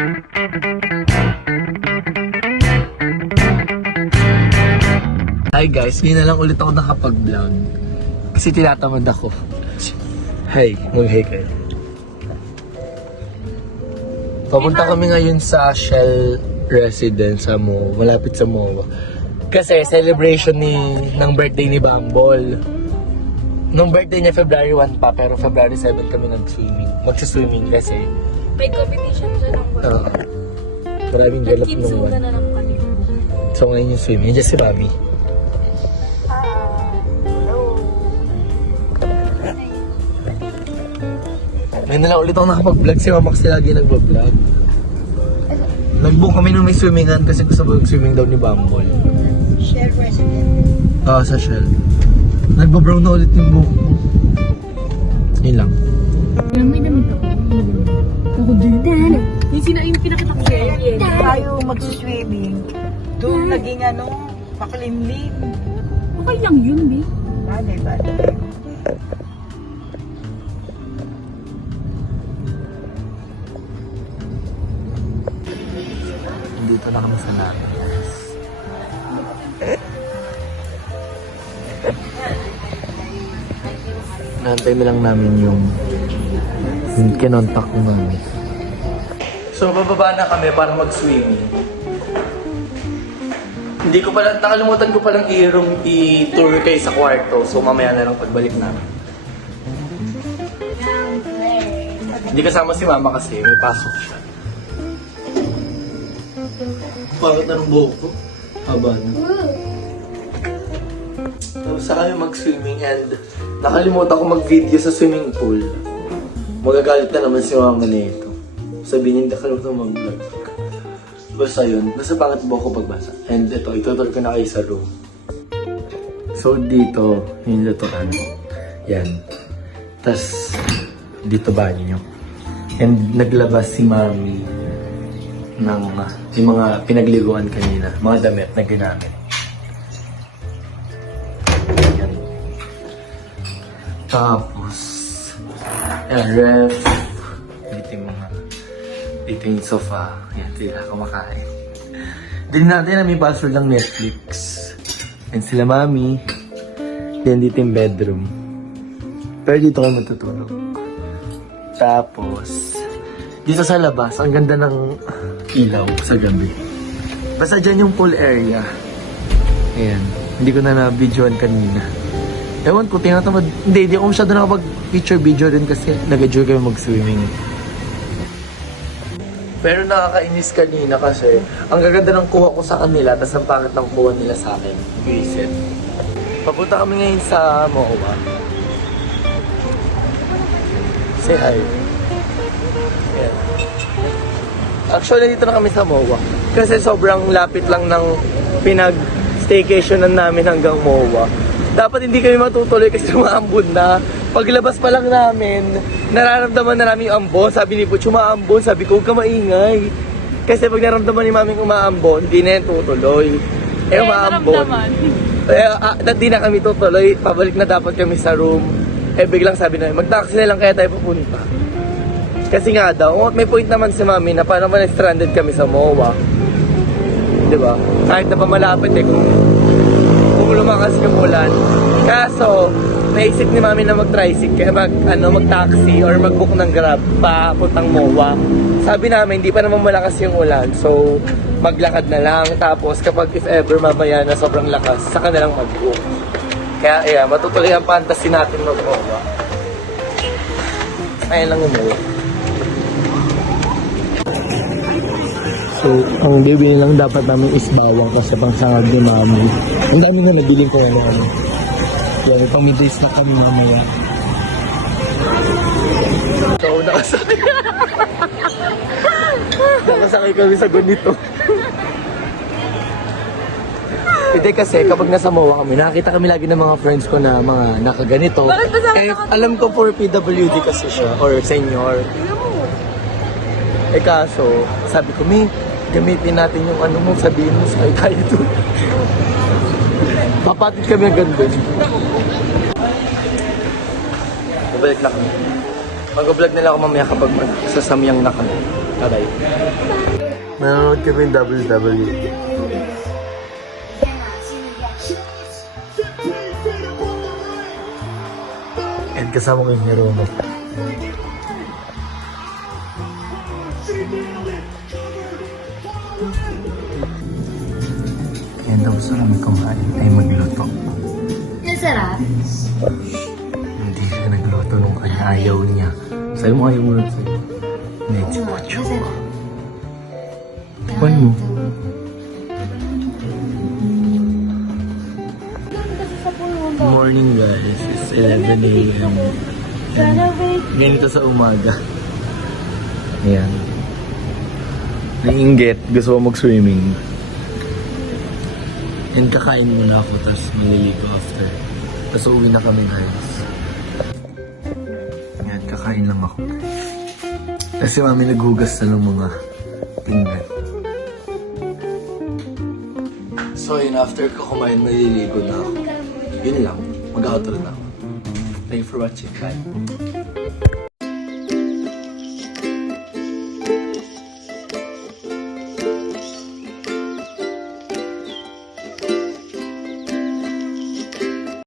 Hi guys, ngayon na lang ulit ako nakapag-vlog kasi tinatamad ako. Hey, mag-hey kayo. Papunta kami ngayon sa Shell Residence sa MOA, malapit sa MOA. Kasi celebration ng birthday ni Bumble. Nung birthday niya February 1 pa, pero February 7 kami nag-swimming. Magsa-swimming kasi. May competition siya ng work. Maraming galap nung Nag-kidsuna na lang kami. So ngayon yung swimming, just si Mami. Ngayon na lang ulit ako nakapag-vlog. Si Mama kasi lagi nag-vlog. Nag-book kami nung may swimmingan kasi gusto ko swimming daw ni Bumble. Shell Resident. Sa Shell. Nagbo-brown na ulit yung buhok ko. Yun lang. May damit ako. Ako din. Yung pinakita ko sa'yo. Tayo magsiswimming. Doon naging makulimlim. Okay lang yun, be. Bale. Dito na kami sa namin. Nantay na lang namin yung kinontak ko namin. So, bababa na kami para mag-swimming. Hindi ko pala, nakalimutan ko palang i-tour kayo sa kwarto. So, mamaya na lang pagbalik namin. Hindi kasama si Mama kasi may pasok siya. Bakit na ng buhok ko? Haba na. Tapos sa kami mag-swimming and nakalimutan ko mag-video sa swimming pool. Magagalit na naman si Mama na ito. Sabihin niya, nakalimutan mag-vlog. Basta yun, nasa pangat buhok ko pagbasa. And ito, itutur ko na kayo sa room. So dito, yung lutuan. Yan. Tapos dito banyo. And naglabas si Mami ng yung mga pinagliguan kanina, mga damit na ginamit. Yan. Tapos, yan, ref. Dito yung sofa. Yan, sila kumakain. Din natin na may password ng Netflix. And sila Mami. Yan dito yung bedroom. Pero dito kayo matutulog. Tapos, dito sa labas, ang ganda ng ilaw sa gabi. Basta dyan yung pool area. Ayan. Hindi ko na na-videoan kanina. Ewan ko, tinatamad. Hindi ako masyado nakapag-picture video rin kasi nag-enjoy kayo mag-swimming. Pero nakakainis kanina kasi ang gaganda ng kuha ko sa kanila tapos ang pangit ng kuha nila sa akin. Visit. Papunta kami ngayon sa MOA. Say hi. Ayan. Actually, dito na kami sa MOA. Kasi sobrang lapit lang ng pinag-staycationan namin hanggang MOA. Dapat hindi kami matutuloy kasi umaambon na. Paglabas pa lang namin, nararamdaman na namin yung ambon. Sabi ni Butch, umaambon. Sabi ko, huwag ka maingay. Kasi pag naramdaman ni Maming umaambon, hindi na yan tutuloy. Umaambon. Hindi na kami tutuloy. Pabalik na dapat kami sa room. Biglang sabi na, mag-taxi na lang kaya tayo pupunta. Kasi nga daw, may point naman si Mami na paano ba na-stranded kami sa MOA. Diba? Kahit na pa malapit kung lumakas yung ulan. Kaso, naisip ni Mami na mag-tricycle, mag-taxi or mag-book ng Grab papuntang MOA. Sabi namin, hindi pa naman malakas yung ulan. So, maglakad na lang. Tapos, kapag if ever mamaya na sobrang lakas, saka na lang mag-book. Kaya, matutuloy ang fantasy natin mag-MOA. Ayun lang yung MOA. So, ang bibili lang dapat namin is bawang kasi pang sangag ni Mami. Ang dami na nabiling ko yan. Yan, pang mid-days na kami mamaya. So, nakasakay. Nakasakay kami sa ganito. Hindi kasi kapag nasa MOA kami, nakakita kami lagi ng mga friends ko na mga nakaganito. Alam ko for PWD kasi siya, or senior. Kaso, sabi ko, gamitin natin yung mo, sabihin mo sa tayo doon. Papatid kami agad doon. Babalik na kami. Mag-vlog nila ako mamaya kapag sasamyang na kami. Bye-bye. Nanonood kami ng WWE. And kasama ko yung hero mo. And tapos alam ko ay magluto. Nasarap? Hindi siya nagluto nung kanya ayaw niya. Sa'yo mo ayaw mo lang sa'yo. Medyo macho. Tikman mo. Morning guys, it's 11 a.m. Ganito sa umaga. Ayan. Naiinggit, gusto ko mag-swimming. And kakain muna ako, tapos maliligo after. Tapos uwi na kami guys. Ayan, kakain lang ako. Kasi mami naghugas na ng mga pinggan. So yun, after ko kumain, maliligo na ako. Yun lang, mag-outro na ako. Thank you for watching. Bye.